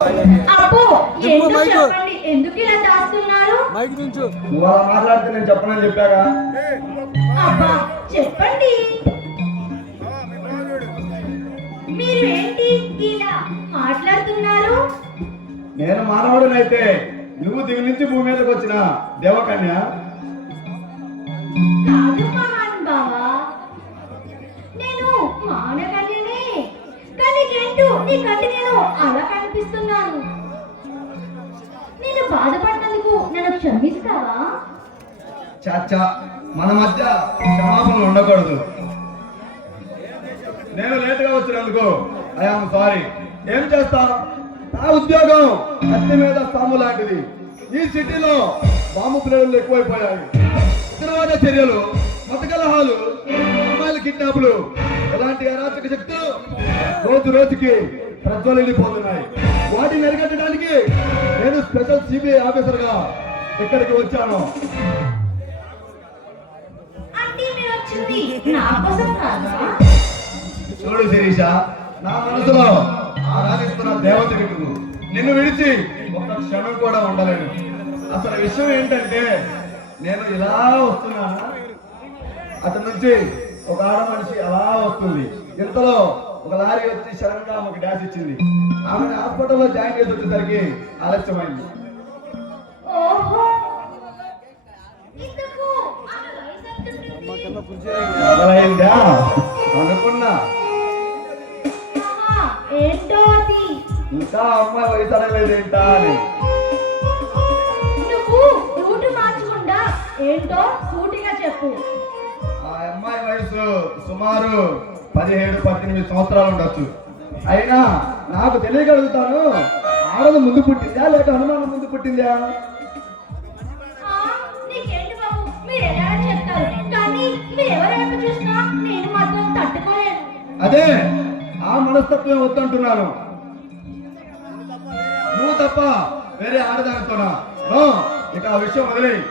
అబ్బో ఏంటో చెప్పండి, ఎందుకు ఇలా దాస్తున్నారు? నువ్వు అలా మాట్లాడితే నేను చెప్పనని చెప్పాగా. అబ్బా చెప్పండి. మీరు ఏంటి ఇలా మాట్లాడుతున్నారు? నేను మానవుడినైతే నువ్వు దివి నుంచి భూమి మీదకి వచ్చిన దేవకన్య. కాదు మహాన్ బావా, నేను మానకన్యనే. కానీ ఏంటో నీ కంటి నేను అలా కనిపిస్తున్నాను. నేను బాధపడినందుకు నన్ను క్షమిస్తావా? చాచా, మన మధ్య క్షమాపణలు ఉండకూడదు. నేను లేటుగా వచ్చినందుకు ఐఆమ్ సారీ. ఏం చేస్తా, నా ఉద్యోగం కత్తి మీద సాము లాంటిది. ఈ సిటీలో బాంబు పిల్లలు ఎక్కువైపోయాయి. ఉగ్రవాద చర్యలు, మత కలహాలు, అమ్మాయిల కిడ్నాపులు, ఇలాంటి అరాచక శక్తులు రోజు రోజుకి ప్రజ్వలిల్లిపోతున్నాయి. వాటిని అరికట్టడానికి నేను స్పెషల్ సిబిఐ ఆఫీసర్ గా ఇక్కడికి వచ్చాను. అంటే మీరు వచ్చింది నా కోసం కాదా? చూడు శిరీష, నా మనసులో ఆరాధిస్తున్న దేవత విడుగు. నిన్ను విడిచి ఒక్క క్షణం కూడా ఉండలేను. అసలు విషయం ఏంటంటే, నేను ఇలా వస్తున్నాను, అతని నుంచి ఒక ఆడ మనిషి అలా వస్తుంది. ఇంతలో ఒక లారీ వచ్చి సడన్ గా ఆమెకు డాష్ ఇచ్చింది. ఆమెను హాస్పిటల్లో జాయిన్ చేసి వచ్చేసరికి ఆలస్యమైంది. ఓహో, ఇంతకు ఆమె వయసు ఎంత ఉంటుంది? మొదలైందా అనుకున్నా. ఆహా, ఏంటో అది? ఇంకా అమ్మాయి వయసు అడగలేదేంటా అని. నువ్వు రూటు మార్చకుండా ఏంటో సూటిగా చెప్పు. ఆ అమ్మాయి వయసు సుమారు 17-18 సంవత్సరాలు ఉండొచ్చు. అయినా నాకు తెలియగలుగుతాను, ఆడది ముందు పుట్టిందా లేక హనుమానం ముందు పుట్టిందా? నీకేంటి బాబు, మీరు ఎలా చెప్తారు, కానీ మీరు ఎవరైనా చూసినా నేను మాత్రం తట్టుకోలేను. అదే ఆ మనస్తత్వం వద్దంటున్నాను. నువ్వు తప్ప వేరే ఆడదానితోనా? నో, ఇక ఆ విషయం వదిలేయి.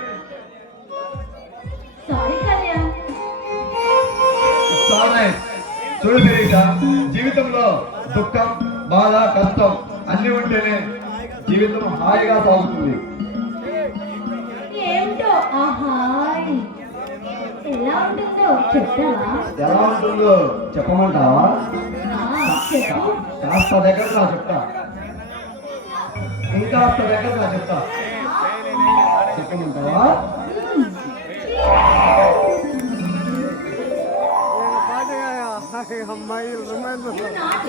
సారీ కళ్యాణ్. చూడు శిరీష, జీవితంలో దుఃఖం, బాధ, కష్టం అన్ని ఉంటేనే జీవితం హాయిగా సాగుతుంది. ఏమిటో ఆ హాయ్ ఎలా ఉంటుందో చెప్తావా? ఎలా ఉంటుందో చెప్పమంటావా? చెప్పు. కాస్త దగ్గర నా చెప్తా, ఇంకా దగ్గర నా చెప్తా. చెప్పమంటావా? నా